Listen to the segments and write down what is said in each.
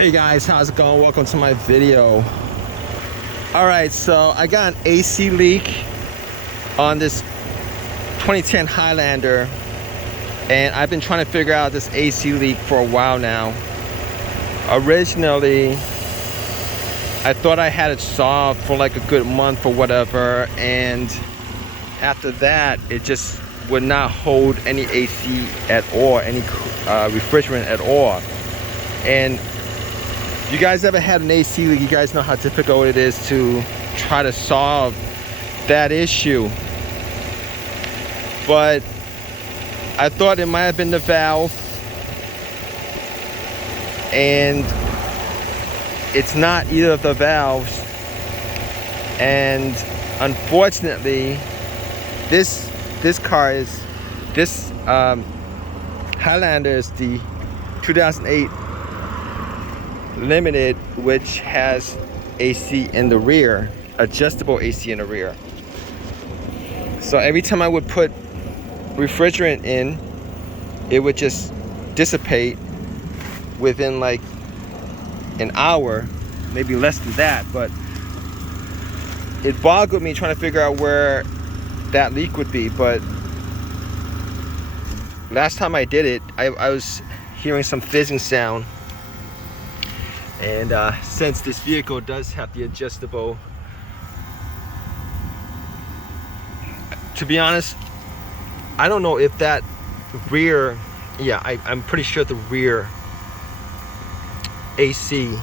Hey guys, how's it going? Welcome to my video. Alright, so I got an AC leak on this 2010 Highlander, and I've been trying to figure out this AC leak for a while now. Originally, I thought I had it solved for like a good month or whatever, and after that it just would not hold any AC at all, any refrigerant at all. And you guys ever had an AC leak, you guys know how difficult it is to try to solve that issue. But I thought it might have been the valve, and it's not either of the valves. And unfortunately, this Highlander is the 2008 Limited, which has AC in the rear, adjustable AC in the rear. So every time I would put refrigerant in, it would just dissipate within like an hour, maybe less than that. But it boggled me trying to figure out where that leak would be. But last time I did it, I was hearing some fizzing sound. And since this vehicle does have the adjustable, to be honest, I don't know if that rear, I'm pretty sure the rear AC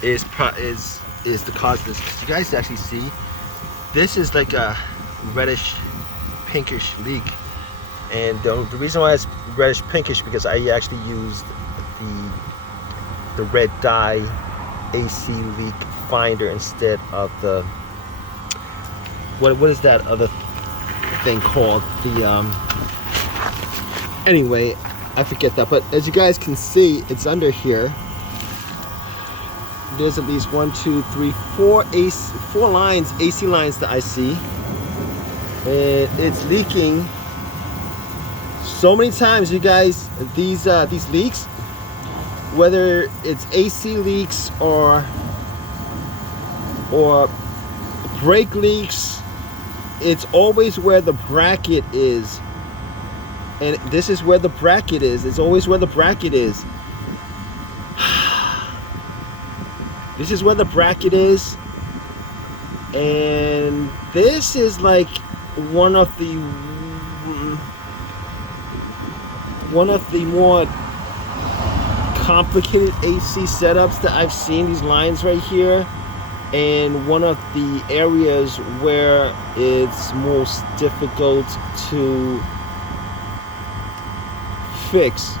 is the cause of this. You guys actually see, this is like a reddish pinkish leak, and the reason why it's reddish pinkish because I actually used the red dye AC leak finder instead of the what is that other thing called, anyway, I forget that. But as you guys can see, it's under here. There's at least 1, 2, 3, 4 lines, AC lines that I see, and it's leaking so many times, you guys. These leaks, whether it's AC leaks or brake leaks, it's always where the bracket is. And this is where the bracket is. It's always where the bracket is. This is where the bracket is. And this is like one of the more complicated AC setups that I've seen. These lines right here, and one of the areas where it's most difficult to fix.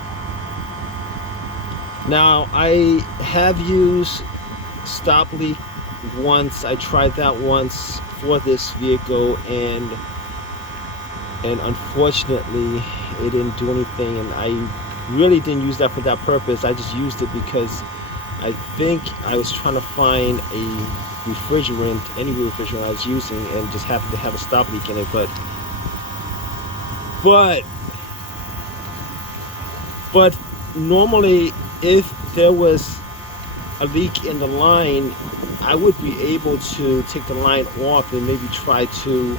Now, I have used stop leak once. I tried that once for this vehicle, and unfortunately it didn't do anything, and I really didn't use that for that purpose. I just used it because I think I was trying to find a refrigerant, any refrigerant I was using, and just happened to have a stop leak in it. But normally, if there was a leak in the line, I would be able to take the line off and maybe try to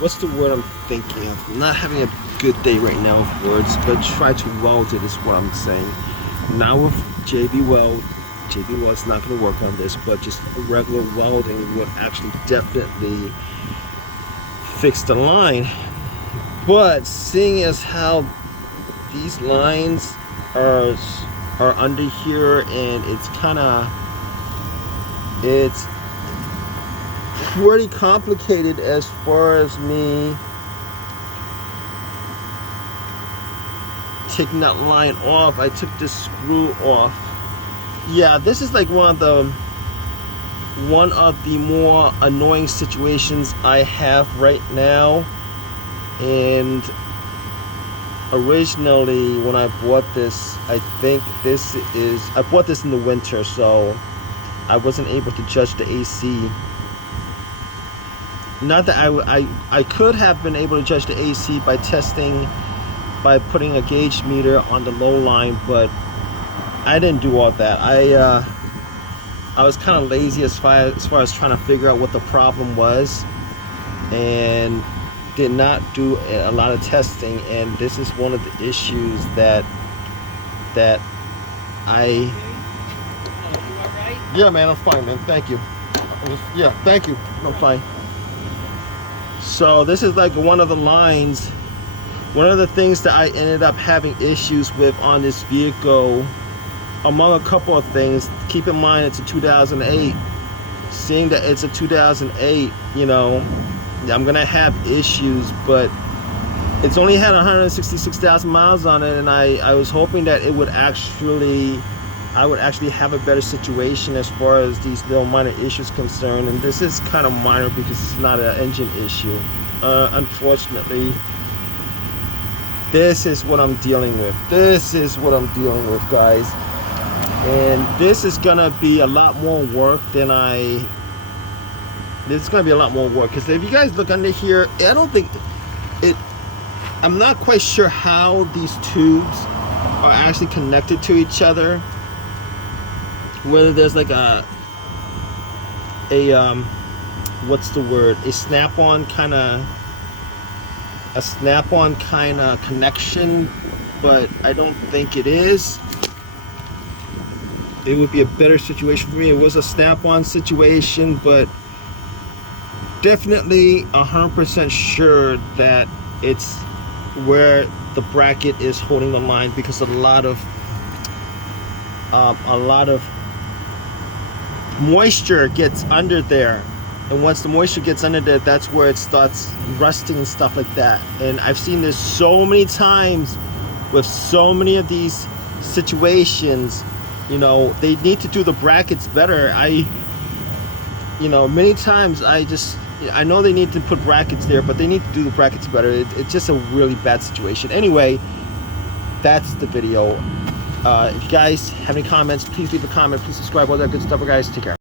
what's the word I'm thinking of? I'm not having a good day right now with words, but try to weld it is what I'm saying. Now with JB Weld's not going to work on this, but just regular welding would actually definitely fix the line. But seeing as how these lines are under here, and it's pretty complicated as far as me taking that line off. I took this screw off. Yeah, this is like one of the more annoying situations I have right now. And originally when I bought this, I bought this in the winter, so I wasn't able to judge the AC. Not that I could have been able to judge the AC by testing by putting a gauge meter on the low line, but I didn't do all that. I was kind of lazy as far as trying to figure out what the problem was, and did not do a lot of testing. And this is one of the issues that I. Yeah, man, I'm fine, man. Thank you. Yeah, thank you. I'm fine. So this is like one of the lines. One of the things that I ended up having issues with on this vehicle, among a couple of things. Keep in mind it's a 2008. Seeing that it's a 2008, you know, I'm gonna have issues, but it's only had 166,000 miles on it, and I was hoping that it would I would actually have a better situation as far as these little minor issues concerned. And this is kind of minor because it's not an engine issue. Unfortunately, this is what I'm dealing with. This is what I'm dealing with, guys. And this is gonna be a lot more work than it's gonna be a lot more work, because if you guys look under here, I don't think I'm not quite sure how these tubes are actually connected to each other. Whether there's like a what's the word? A snap-on kind of connection, but I don't think it is. It would be a better situation for me. It was a snap-on situation, but definitely 100% sure that it's where the bracket is holding the line, because a lot of moisture gets under there, and once the moisture gets under there, that's where it starts rusting and stuff like that. And I've seen this so many times with so many of these situations. You know, they need to do the brackets better. Many times I know they need to put brackets there, but they need to do the brackets better. It's just a really bad situation. Anyway, that's the video. If you guys have any comments, please leave a comment. Please subscribe. All that good stuff, guys. Take care.